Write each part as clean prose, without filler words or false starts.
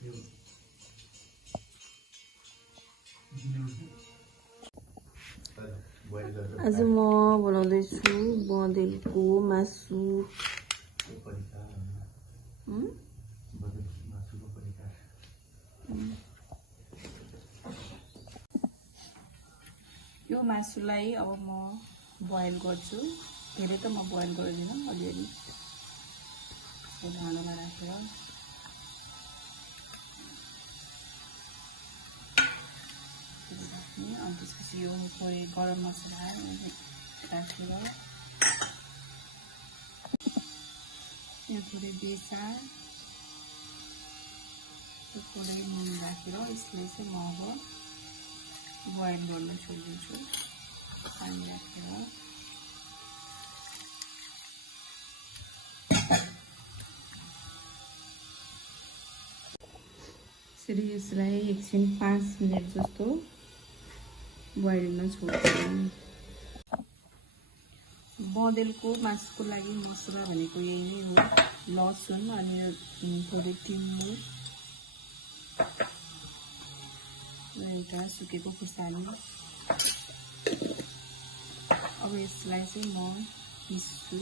आज म बनाउँदैछु बँदेलको मासु। यो मासुलाई अब म बोइल गर्छु। धेरै त म बोइल गर्दिनँ, अलिअलि भाँडोमा राखेर राख्ने। अनि त्यसपछि यो थोरै गरम मसला राखेर यो थोरै बेसार थोरै नुन राखेर यसलाई चाहिँ म अब बोइल गर्न छोडिदिन्छु। पानी राखेर यसरी यसलाई एकछिन 5 मिनट जस्तो बोइल हुन छोड्छु। बँदेलको मासुको लागि मसला भनेको यही नै हो। लसुन अनि थोरै टिमुर, एउटा सुकेको खुर्सानी। अब यसलाई चाहिँ म पिस्छु।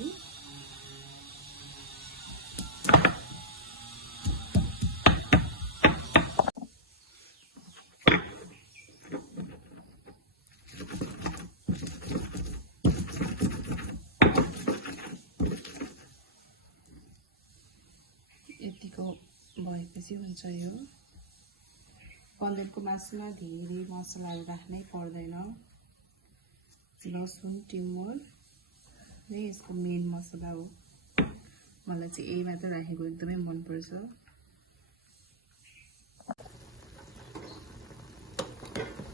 यतिको भएपछि हुन्छ। यो बँदेलको मासुमा धेरै मसलाहरू राख्नै पर्दैन। लसुन टिमुर नै यसको मेन मसला हो। मलाई चाहिँ यही मात्र राखेको एकदमै मनपर्छ।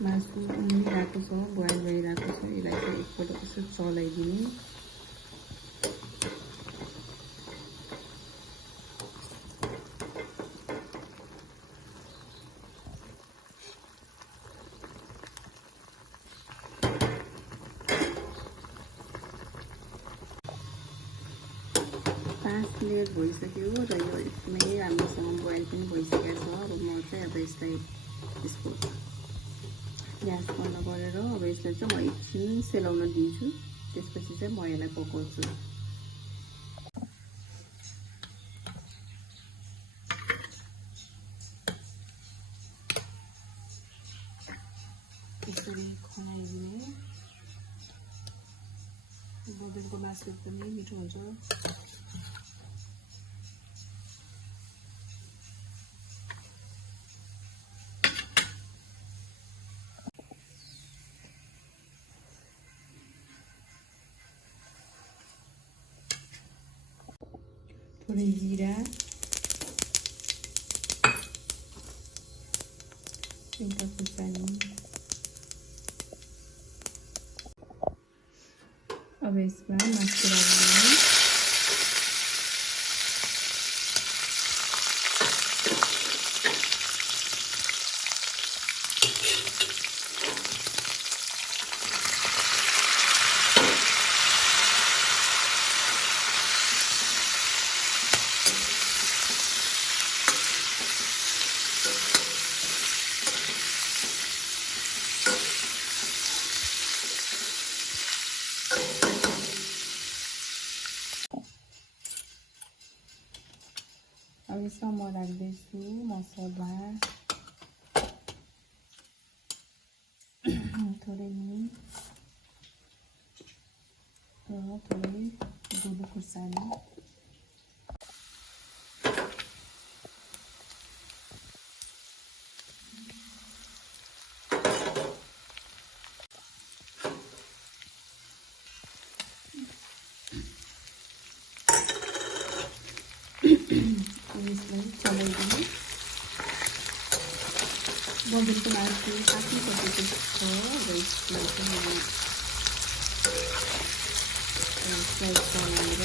मासु उम्लिरहेको छ, बोइल भइरहेको छ। यसलाई चाहिँ एकपल्ट यसो चलाइदिने। लेयर भइसक्यो र यो एकदमै राम्रोसँग बोइल पनि भइसकेको छ। अब म चाहिँ अब यसलाई यसको ग्यास बन्द गरेर अब यसलाई चाहिँ म एकछिन सेलाउन दिन्छु। त्यसपछि चाहिँ म यसलाई पकाउँछु। यसरी खनाइदिने। बँदेलको मासु एकदमै मिठो हुन्छ। थोरै जिरा, एउटा खुर्सानी। अब यसमा मासु राख्ने। अब यसमा म राख्दैछु मसला, थोरै नुन र थोरै गोलो खुर्सानी। यसलाई चलाइदिनु। बँदेलको मासु पाकिसकेको छ र यसलाई चाहिँ म फ्राई चलाएर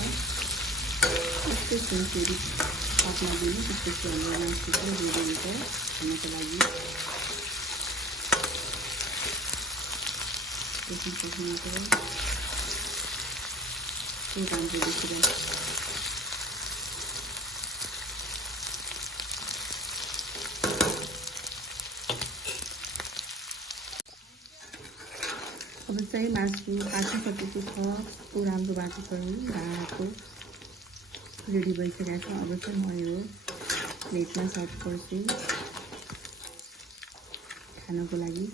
एकैछिन फेरि पाक्न दिनु। त्यसपछि हाम्रो मासु पनि रेडी हुन्छ खानको लागि। एकछिन पकाउनुको त्यो राम्रो देखिरहेको। अब चाहिँ मासु पाकिसकेको छ, कस्तो राम्रो भएको छ है, रातो रेडी भइसकेको छ। अब चाहिँ म यो प्लेटमा सर्भ गर्छु खानको लागि।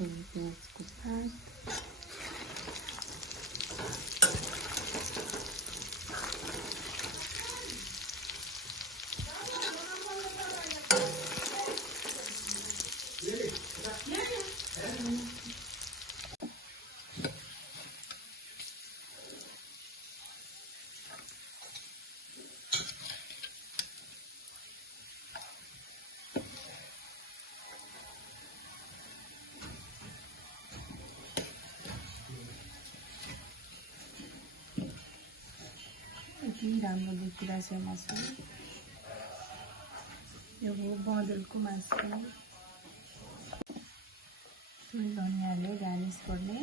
प्याजको पात, यति राम्रो देखिरहेछ मासु। यो हो बँदेलको मासु, धनियाँले गार्निस गर्ने।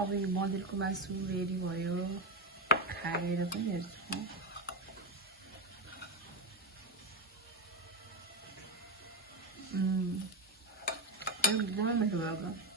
अब यो बँदेलको मासु रेडी भयो, खाएर पनि हेर्छु। एकदमै मिठो भएको।